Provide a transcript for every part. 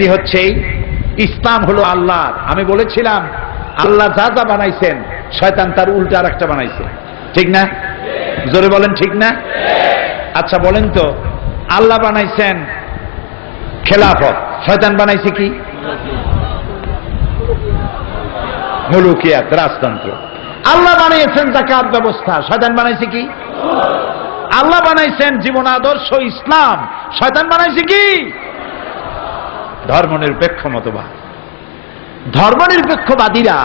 হচ্ছে ইসলাম হলো আল্লাহর। আমি বলেছিলাম আল্লাহ যা যা বানাইছেন শয়তান তার উল্টা আর একটা বানাইছে, ঠিক না? জোরে বলেন ঠিক না? আচ্ছা বলেন তো, আল্লাহ বানাইছেন খেলাফত, শয়তান বানাইছে কি? মুলুকিয়াত, রাজতন্ত্র। আল্লাহ বানিয়েছেন যাকাত ব্যবস্থা, শয়তান বানাইছে কি? আল্লাহ বানাইছেন জীবন আদর্শ ইসলাম, শয়তান বানাইছে কি? ধর্মনিরপেক্ষ মতবাদ। ধর্মনিরপেক্ষবাদীরা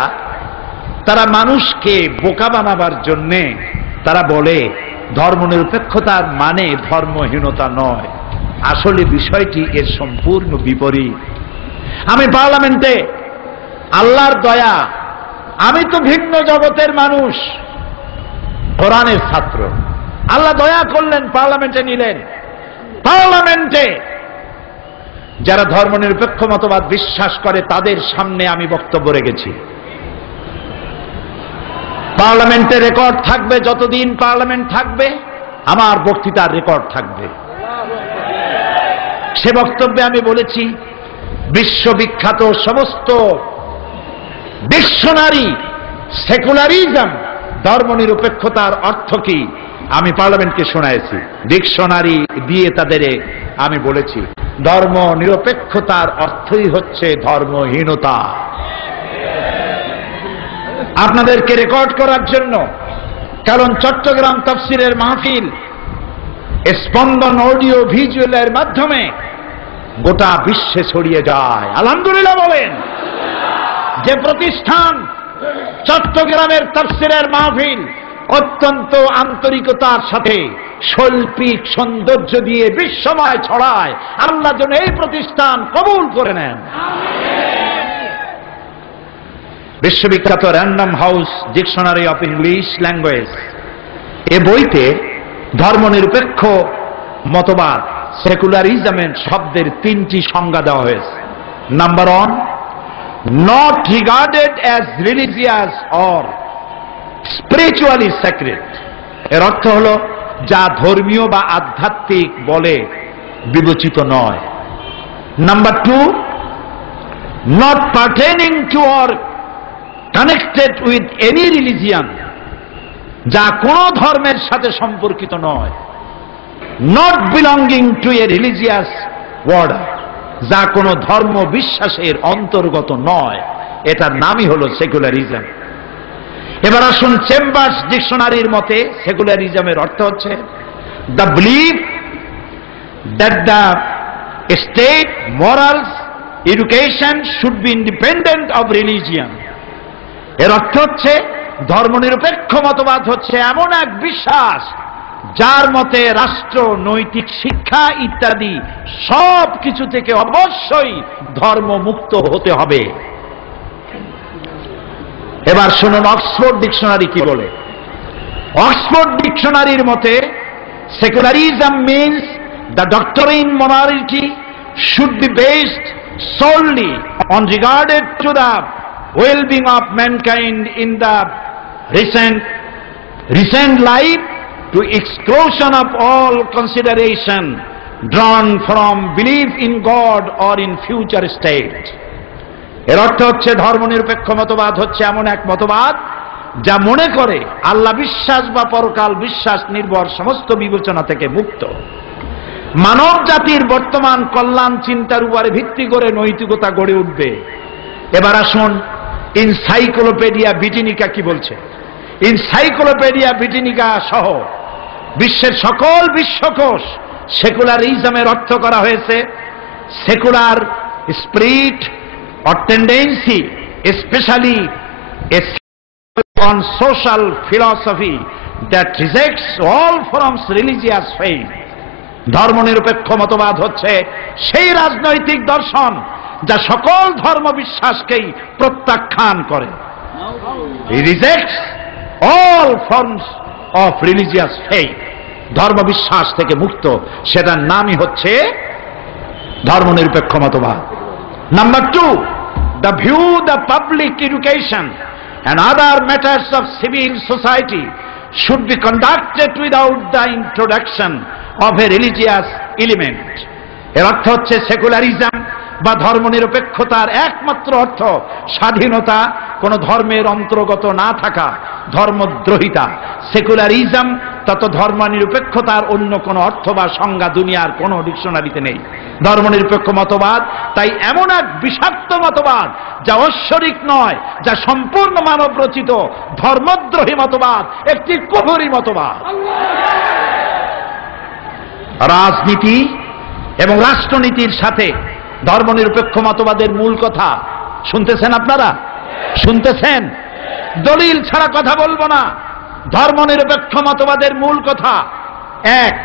তারা মানুষকে বোকা বানাবার জন্যে তারা বলে ধর্মনিরপেক্ষতার মানে ধর্মহীনতা নয়। আসলে বিষয়টি এর সম্পূর্ণ বিপরীত। আমি পার্লামেন্টে, আল্লাহর দয়া, আমি তো ভিন্ন জগতের মানুষ, কোরআনের ছাত্র, আল্লাহ দয়া করলেন পার্লামেন্টে নিলেন। পার্লামেন্টে যারা ধর্মনিরপেক্ষ মতবাদ বিশ্বাস করে তাদের সামনে আমি বক্তব্য রেখেছি। পার্লামেন্টে রেকর্ড থাকবে, যতদিন পার্লামেন্ট থাকবে আমার বক্তৃতার রেকর্ড থাকবে। সে বক্তব্যে আমি বলেছি বিশ্ববিখ্যাত সমস্ত ডিকশনারি সেকুলারিজম, ধর্মনিরপেক্ষতার অর্থ কি আমি পার্লামেন্টকে শোনাইছি। ডিকশনারি দিয়ে তাদের আমি বলেছি ধর্ম নিরপেক্ষতার অর্থই হচ্ছে ধর্মহীনতা। আপনাদেরকে রেকর্ড করার জন্য, কারণ চট্টগ্রাম তাফসিরের মাহফিল স্পন্দন অডিও ভিজুয়ালের মাধ্যমে গোটা বিশ্বে ছড়িয়ে যায়। আলহামদুলিল্লাহ বলেন। যে প্রতিষ্ঠান চট্টগ্রামের তাফসিরের মাহফিল অত্যন্ত আন্তরিকতার সাথে শৈল্পিক সৌন্দর্য দিয়ে বিশ্বময় ছড়ায়, আল্লাহ যেন এই প্রতিষ্ঠান কবুল করে নেন। বিশ্ববিখ্যাত random house dictionary of English language, এ বইতে ধর্মনিরপেক্ষ মতবাদ সেকুলারিজমের শব্দের 3টি সংজ্ঞা দেওয়া হয়েছে। Number 1, not regarded as religious or spiritually sacred। এর অর্থ হলো যা ধর্মীয় বা আধ্যাত্মিক বলে বিবেচিত নয়। Number 2, not pertaining to or connected with any religion, যা কোনো ধর্মের সাথে সম্পর্কিত নয়। not belonging to a religious order, যা কোনো ধর্ম বিশ্বাসের অন্তর্গত নয়। এটার নামই হলো সেকুলারিজম। এবার আসুন চেম্বার্স ডিকশনারির মতে সেকুলারিজমের অর্থ হচ্ছে the believe that the state morals education should be independent of religion. এর অর্থ হচ্ছে ধর্মনিরপেক্ষ মতবাদ হচ্ছে এমন এক বিশ্বাস যার মতে রাষ্ট্র, নৈতিক শিক্ষা ইত্যাদি সব কিছু থেকে অবশ্যই ধর্মমুক্ত হতে হবে। এবার শুনুন অক্সফোর্ড ডিকশনারি কি বলে। অক্সফোর্ড ডিকশনারির মতে secularism means the ডক্টরিন morality should be based solely on regarded to the well-being of mankind in the recent life, to exclusion of all consideration drawn from belief in God or in future state। এর অর্থ হচ্ছে ধর্মনিরপেক্ষ মতবাদ হচ্ছে এমন এক মতবাদ যা মনে করে আল্লাহ বিশ্বাস বা পরকাল বিশ্বাস নির্ভর সমস্ত বিবেচনা থেকে মুক্ত। মানব জাতির বর্তমান কল্যাণ চিন্তার উপরে ভিত্তি করে নৈতিকতা গড়ে উঠবে। এবার আসুন এনসাইক্লোপিডিয়া ব্রিটানিকা কি বলছে। এনসাইক্লোপিডিয়া ব্রিটানিকা সহ বিশ্বের সকল বিশ্বকোষ সেকুলারিজমের অর্থ করা হয়েছে secular spirit or tendency, especially on social philosophy that rejects all forms religious faith। ধর্মনিরপেক্ষ মতবাদ হচ্ছে সেই রাজনৈতিক দর্শন যা সকল ধর্ম বিশ্বাসকেই প্রত্যাখ্যান করে। He rejects all forms of religious faith, ধর্ম বিশ্বাস থেকে মুক্ত, সেটার নামই হচ্ছে ধর্মনিরপেক্ষ মতবাদ। Number 2, the view the public education and other matters of civil society should be conducted without the introduction of a religious element। এর অর্থ হচ্ছে সেকুলারিজম বা ধর্মনিরপেক্ষতার একমাত্র অর্থ স্বাধীনতা, কোন ধর্মের অন্তর্গত না থাকা, ধর্মদ্রোহিতা। সেকুলারিজম তত ধর্মনিরপেক্ষতার অন্য কোনো অর্থ বা সংজ্ঞা দুনিয়ার কোনো ডিকশনারিতে নেই। ধর্মনিরপেক্ষ মতবাদ তাই এমন এক বিষাক্ত মতবাদ যা ঐশ্বরিক নয়, যা সম্পূর্ণ মানব রচিত ধর্মদ্রোহী মতবাদ, একটি কুফরি মতবাদ। রাজনীতি এবং রাষ্ট্রনীতির সাথে ধর্মনিরপেক্ষ মতবাদের মূল কথা শুনতেছেন আপনারা? শুনতেছেন? দলিল ছাড়া কথা বলবো না। ধর্মনিরপেক্ষ মতবাদের মূল কথা, এক,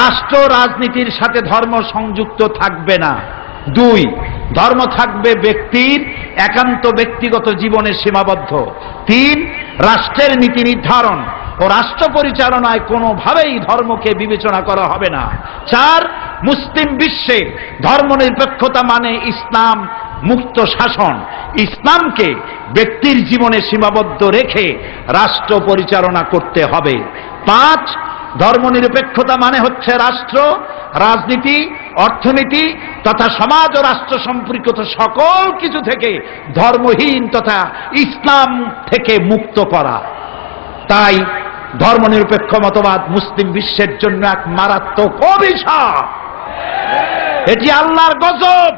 রাষ্ট্র রাজনীতির সাথে ধর্ম সংযুক্ত থাকবে না। দুই, ধর্ম থাকবে ব্যক্তির একান্ত ব্যক্তিগত জীবনে সীমাবদ্ধ। তিন, রাষ্ট্রের নীতি নির্ধারণ ও রাষ্ট্র পরিচালনায় কোনোভাবেই ধর্মকে বিবেচনা করা হবে না। চার, মুসলিম বিশ্বে ধর্মনিরপেক্ষতা মানে ইসলাম মুক্ত শাসন, ইসলামকে ব্যক্তির জীবনে সীমাবদ্ধ রেখে রাষ্ট্র পরিচালনা করতে হবে। পাঁচ, ধর্মনিরপেক্ষতা মানে হচ্ছে রাষ্ট্র, রাজনীতি, অর্থনীতি তথা সমাজ ও রাষ্ট্র সম্পর্কিত সকল কিছু থেকে ধর্মহীন তথা ইসলাম থেকে মুক্ত করা। তাই ধর্মনিরপেক্ষ মতবাদ মুসলিম বিশ্বের জন্য এক মারাত্মক অভিশাপ। এটি আল্লাহর গজব।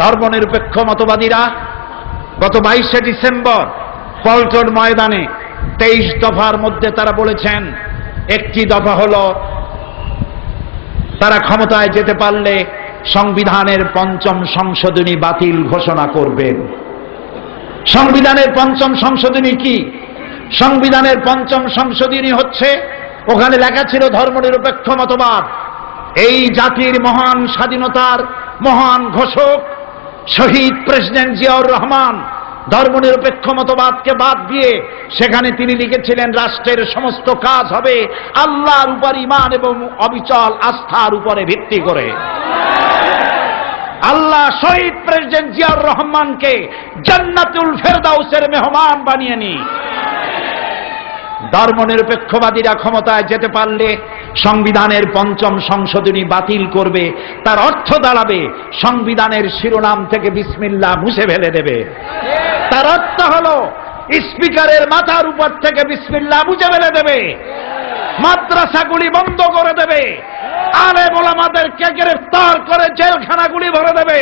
ধর্মনিরপেক্ষ মতবাদীরা গত 22শে ডিসেম্বর পল্টন ময়দানে 23 দফার মধ্যে তারা বলেছেন, একটি দফা হলো তারা ক্ষমতায় যেতে পারলে সংবিধানের ৫ম সংশোধনী বাতিল ঘোষণা করবেন। সংবিধানের ৫ম সংশোধনী কি? সংবিধানের ৫ম সংশোধনী হচ্ছে, ওখানে লেখা ছিল ধর্মনিরপেক্ষ মতবাদ। এই জাতির মহান স্বাধীনতার মহান ঘোষক শহীদ প্রেসিডেন্ট জিয়াউর রহমান ধর্মনিরপেক্ষ মতবাদকে বাদ দিয়ে সেখানে তিনি লিখেছিলেন, রাষ্ট্রের সমস্ত কাজ হবে আল্লাহর উপর ঈমান এবং অবিচল আস্থার উপরে ভিত্তি করে। আল্লাহ শহীদ প্রেসিডেন্ট জিয়াউর রহমানকে জান্নাতুল ফেরদাউসের মেহমান বানিয়ে নি। ধর্মনিরপেক্ষবাদীরা ক্ষমতায় যেতে পারলে সংবিধানের ৫ম সংশোধনী বাতিল করবে। তার অর্থ দাঁড়াবে সংবিধানের শিরোনাম থেকে বিসমিল্লাহ মুছে ফেলে দেবে। তার অর্থ হলো স্পিকারের মাথার উপর থেকে বিসমিল্লাহ মুছে ফেলে দেবে, মাদ্রাসাগুলি বন্ধ করে দেবে, আলেম ওলামাদেরকে গ্রেফতার করে জেলখানাগুলি ভরে দেবে।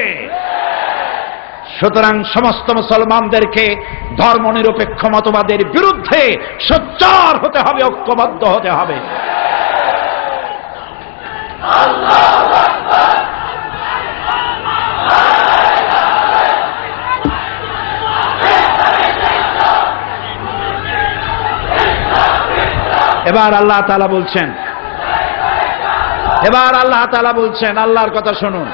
সুতরাং সমস্ত মুসলমানদেরকে ধর্মনিরপেক্ষ মতবাদের বিরুদ্ধে সোচ্চার হতে হবে, ঐক্যবদ্ধ হতে হবে। এবার আল্লাহ তাআলা বলছেন, আল্লাহর কথা শুনুন।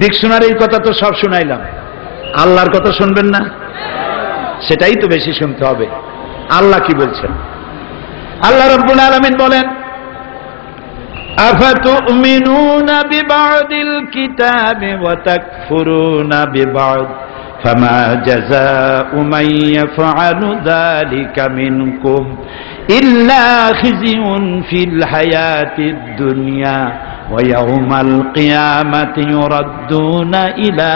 ডিকশনারির কথা তো সব শুনাইলাম, আল্লাহর কথা শুনবেন না? সেটাই তো বেশি শুনতে হবে। আল্লাহ কি বলছেন? আল্লাহ রাব্বুল আলামিন বলেন, আফাতুমিনুনা বিবাদিল কিতাবি ওয়া তাকফুরুনা বিবাদ ফামা জাযাউ মান ইয়াফআলু যালিকা মিনকুম ইল্লা খিজিউন ফিল হায়াতিদ দুনিয়া ওয়া ইয়াউমাল কিয়ামাতি ইউরাদ্দুনা ইলা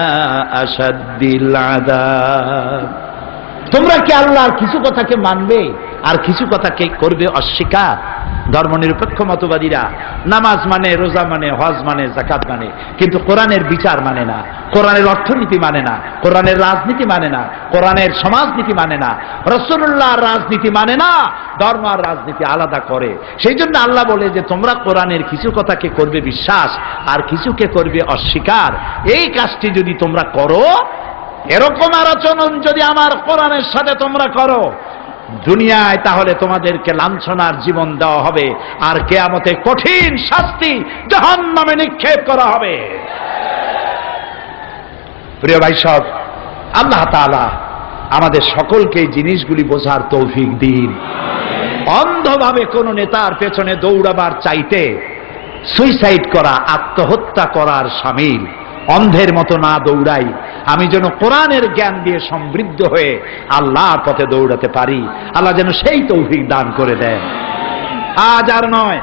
আশাদ্দিল আযাব। তোমরা কি আল্লাহর কিছু কথাকে মানবে আর কিছু কথাকে করবে অস্বীকার? ধর্মনিরপেক্ষ মতবাদীরা নামাজ মানে, রোজা মানে, হজ মানে, যাকাত মানে, কিন্তু কোরআনের বিচার মানে না, কোরআনের অর্থনীতি মানে না, কোরআনের রাজনীতি মানে না, কোরআনের সমাজনীতি মানে না, রাসূলুল্লাহর রাজনীতি মানে না, ধর্ম আর রাজনীতি আলাদা করে। সেই জন্য আল্লাহ বলে যে তোমরা কোরআনের কিছু কথাকে করবে বিশ্বাস আর কিছুকে করবে অস্বীকার। এই কাজটি যদি তোমরা করো, এরকম আচরণ যদি আমার কোরআনের সাথে তোমরা করো দুনিয়ায়, তাহলে তোমাদেরকে লাঞ্ছনার জীবন দেওয়া হবে আর কিয়ামতে কঠিন শাস্তি জাহান্নামে নিক্ষেপ করা হবে। প্রিয় ভাই সব, আল্লাহ তাআলা আমাদের সকলকে এই জিনিসগুলি বোঝার তৌফিক দিন। অন্ধভাবে কোন নেতার পেছনে দৌড়াবার চাইতে সুইসাইড করা আত্মহত্যা করার শামিল। অন্ধের মতো না দৌড়াই, আমি যেন কোরআনের জ্ঞান দিয়ে সমৃদ্ধ হয়ে আল্লাহর পথে দৌড়াতে পারি। আল্লাহ যেন সেই তৌফিক দান করে দেন। আজ আর নয়,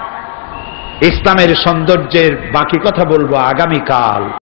ইসলামের সৌন্দর্যের বাকি কথা বলবো আগামীকাল।